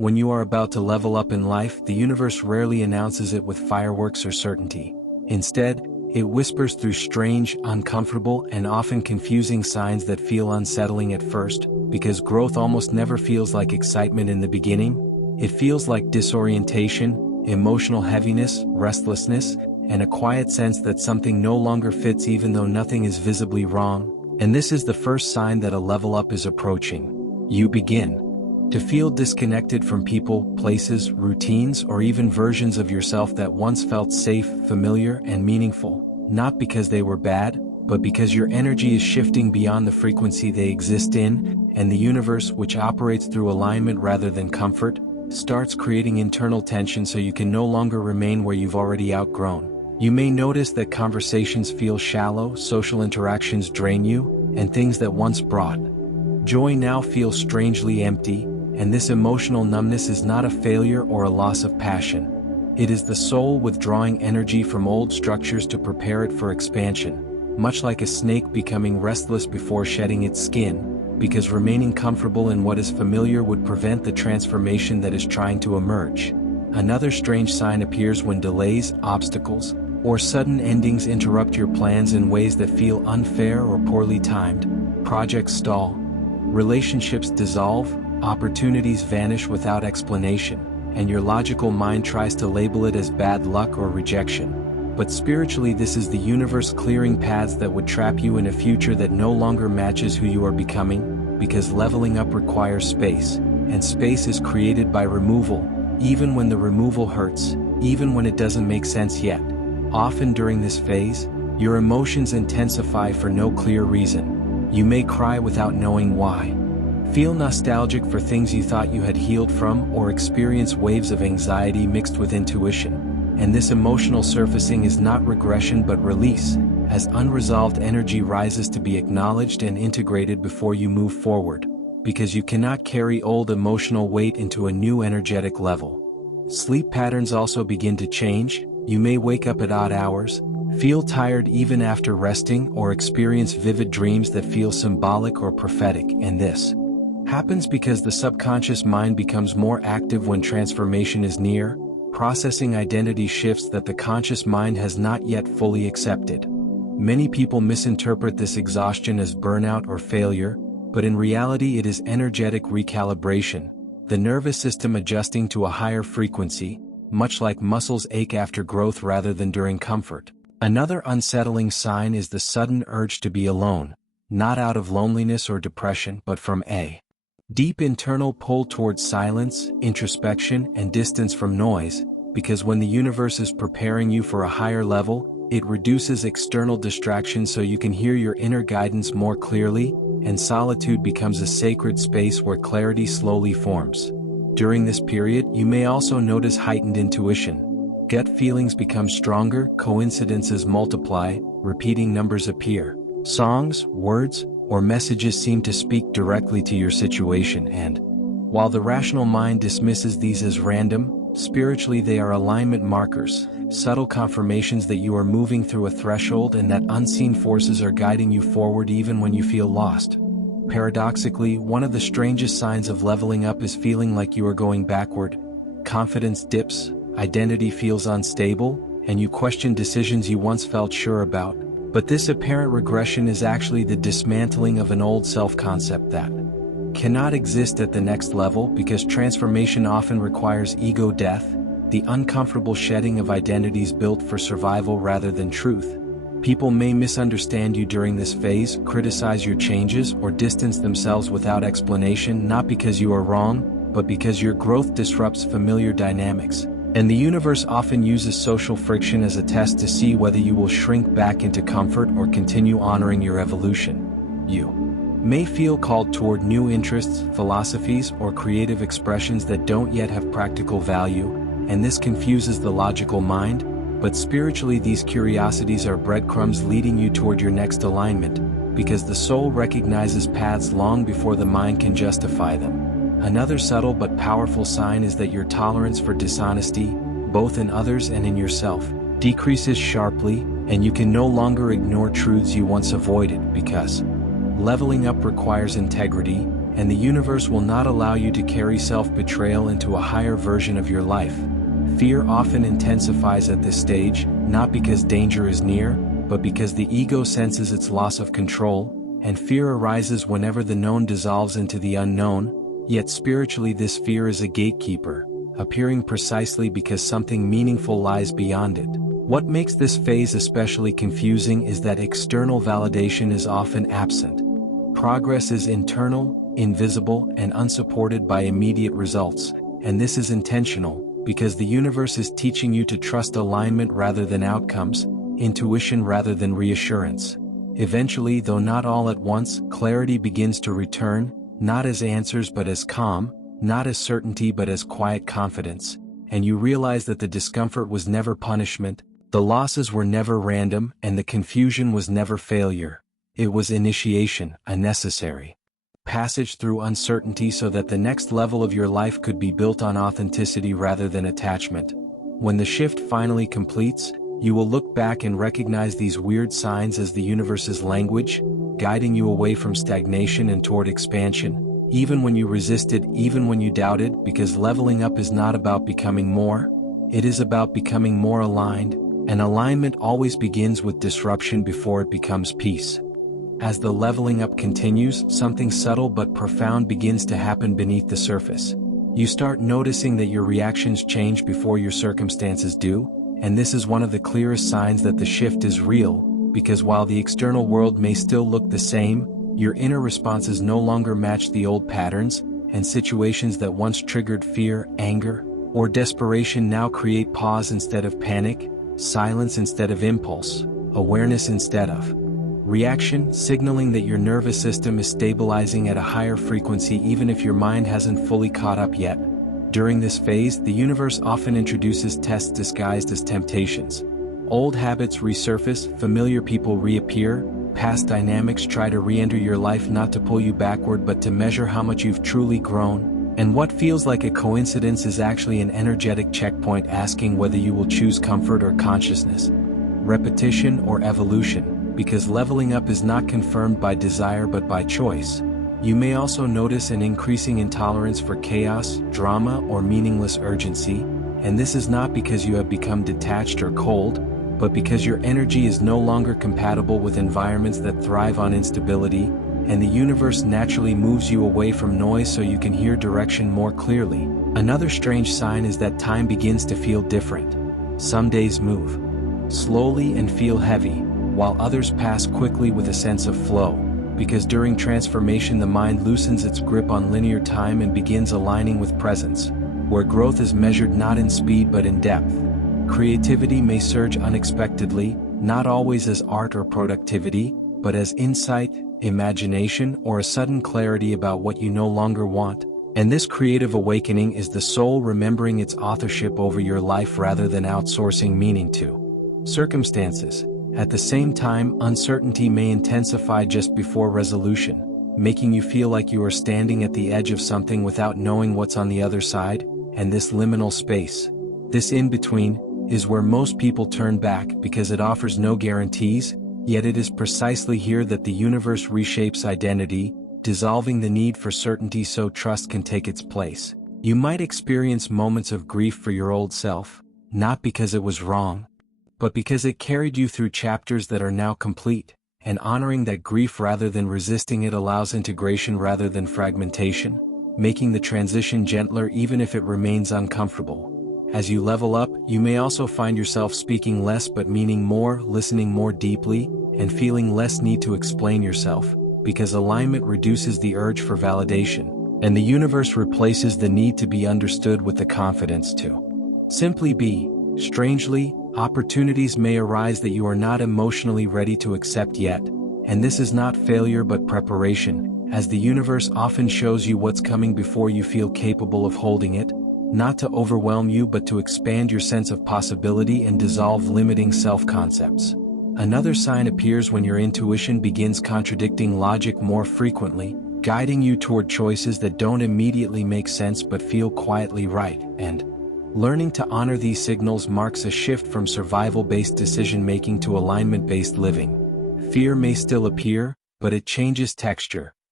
When you are about to level up in life, the universe rarely announces it with fireworks or certainty. Instead, it whispers through strange, uncomfortable, and often confusing signs that feel unsettling at first, because growth almost never feels like excitement in the beginning. It feels like disorientation, emotional heaviness, restlessness, and a quiet sense that something no longer fits even though nothing is visibly wrong. And this is the first sign that a level up is approaching. You begin to feel disconnected from people, places, routines, or even versions of yourself that once felt safe, familiar, and meaningful, not because they were bad, but because your energy is shifting beyond the frequency they exist in, and the universe, which operates through alignment rather than comfort, starts creating internal tension so you can no longer remain where you've already outgrown. You may notice that conversations feel shallow, social interactions drain you, and things that once brought joy now feel strangely empty. And this emotional numbness is not a failure or a loss of passion. It is the soul withdrawing energy from old structures to prepare it for expansion, much like a snake becoming restless before shedding its skin, because remaining comfortable in what is familiar would prevent the transformation that is trying to emerge. Another strange sign appears when delays, obstacles, or sudden endings interrupt your plans in ways that feel unfair or poorly timed. Projects stall, relationships dissolve, opportunities vanish without explanation, and your logical mind tries to label it as bad luck or rejection. But spiritually, this is the universe clearing paths that would trap you in a future that no longer matches who you are becoming, because leveling up requires space, and space is created by removal, even when the removal hurts, even when it doesn't make sense yet. Often during this phase, your emotions intensify for no clear reason. You may cry without knowing why, feel nostalgic for things you thought you had healed from, or experience waves of anxiety mixed with intuition. And this emotional surfacing is not regression but release, as unresolved energy rises to be acknowledged and integrated before you move forward, because you cannot carry old emotional weight into a new energetic level. Sleep patterns also begin to change. You may wake up at odd hours, feel tired even after resting, or experience vivid dreams that feel symbolic or prophetic, and this happens because the subconscious mind becomes more active when transformation is near, processing identity shifts that the conscious mind has not yet fully accepted. Many people misinterpret this exhaustion as burnout or failure, but in reality it is energetic recalibration, the nervous system adjusting to a higher frequency, much like muscles ache after growth rather than during comfort. Another unsettling sign is the sudden urge to be alone, not out of loneliness or depression but from a deep internal pull towards silence, introspection, and distance from noise, because when the universe is preparing you for a higher level, it reduces external distractions so you can hear your inner guidance more clearly, and solitude becomes a sacred space where clarity slowly forms. During this period, you may also notice heightened intuition. Gut feelings become stronger, coincidences multiply, repeating numbers appear. Songs, words, or messages seem to speak directly to your situation, and while the rational mind dismisses these as random, spiritually they are alignment markers, subtle confirmations that you are moving through a threshold and that unseen forces are guiding you forward even when you feel lost. Paradoxically, one of the strangest signs of leveling up is feeling like you are going backward. Confidence dips, identity feels unstable, and you question decisions you once felt sure about. But this apparent regression is actually the dismantling of an old self-concept that cannot exist at the next level, because transformation often requires ego death, the uncomfortable shedding of identities built for survival rather than truth. People may misunderstand you during this phase, criticize your changes, or distance themselves without explanation, not because you are wrong, but because your growth disrupts familiar dynamics. And the universe often uses social friction as a test to see whether you will shrink back into comfort or continue honoring your evolution. You may feel called toward new interests, philosophies, or creative expressions that don't yet have practical value, and this confuses the logical mind, but spiritually these curiosities are breadcrumbs leading you toward your next alignment, because the soul recognizes paths long before the mind can justify them. Another subtle but powerful sign is that your tolerance for dishonesty, both in others and in yourself, decreases sharply, and you can no longer ignore truths you once avoided, because leveling up requires integrity, and the universe will not allow you to carry self-betrayal into a higher version of your life. Fear often intensifies at this stage, not because danger is near, but because the ego senses its loss of control, and fear arises whenever the known dissolves into the unknown, yet spiritually this fear is a gatekeeper, appearing precisely because something meaningful lies beyond it. What makes this phase especially confusing is that external validation is often absent. Progress is internal, invisible, and unsupported by immediate results, and this is intentional, because the universe is teaching you to trust alignment rather than outcomes, intuition rather than reassurance. Eventually, though not all at once, clarity begins to return, not as answers but as calm, not as certainty but as quiet confidence, and you realize that the discomfort was never punishment, the losses were never random, and the confusion was never failure. It was initiation, a necessary passage through uncertainty so that the next level of your life could be built on authenticity rather than attachment. When the shift finally completes, you will look back and recognize these weird signs as the universe's language, guiding you away from stagnation and toward expansion, even when you resisted, even when you doubted, because leveling up is not about becoming more, it is about becoming more aligned, and alignment always begins with disruption before it becomes peace. As the leveling up continues, something subtle but profound begins to happen beneath the surface. You start noticing that your reactions change before your circumstances do, and this is one of the clearest signs that the shift is real, because while the external world may still look the same, your inner responses no longer match the old patterns, and situations that once triggered fear, anger, or desperation now create pause instead of panic, silence instead of impulse, awareness instead of reaction, signaling that your nervous system is stabilizing at a higher frequency even if your mind hasn't fully caught up yet. During this phase, the universe often introduces tests disguised as temptations. Old habits resurface, familiar people reappear, past dynamics try to re-enter your life not to pull you backward but to measure how much you've truly grown, and what feels like a coincidence is actually an energetic checkpoint asking whether you will choose comfort or consciousness, repetition or evolution, because leveling up is not confirmed by desire but by choice. You may also notice an increasing intolerance for chaos, drama, or meaningless urgency, and this is not because you have become detached or cold, but because your energy is no longer compatible with environments that thrive on instability, and the universe naturally moves you away from noise so you can hear direction more clearly. Another strange sign is that time begins to feel different. Some days move slowly and feel heavy, while others pass quickly with a sense of flow. Because during transformation the mind loosens its grip on linear time and begins aligning with presence, where growth is measured not in speed but in depth. Creativity may surge unexpectedly, not always as art or productivity, but as insight, imagination, or a sudden clarity about what you no longer want. And this creative awakening is the soul remembering its authorship over your life rather than outsourcing meaning to circumstances. At the same time, uncertainty may intensify just before resolution, making you feel like you are standing at the edge of something without knowing what's on the other side, and this liminal space, this in-between, is where most people turn back because it offers no guarantees, yet it is precisely here that the universe reshapes identity, dissolving the need for certainty so trust can take its place. You might experience moments of grief for your old self, not because it was wrong, but because it carried you through chapters that are now complete, and honoring that grief rather than resisting it allows integration rather than fragmentation, making the transition gentler even if it remains uncomfortable. As you level up, you may also find yourself speaking less but meaning more, listening more deeply, and feeling less need to explain yourself, because alignment reduces the urge for validation, and the universe replaces the need to be understood with the confidence to simply be. Strangely, opportunities may arise that you are not emotionally ready to accept yet, and this is not failure but preparation, as the universe often shows you what's coming before you feel capable of holding it, not to overwhelm you but to expand your sense of possibility and dissolve limiting self-concepts. Another sign appears when your intuition begins contradicting logic more frequently, guiding you toward choices that don't immediately make sense but feel quietly right, and learning to honor these signals marks a shift from survival-based decision-making to alignment-based living. Fear may still appear, but it changes texture,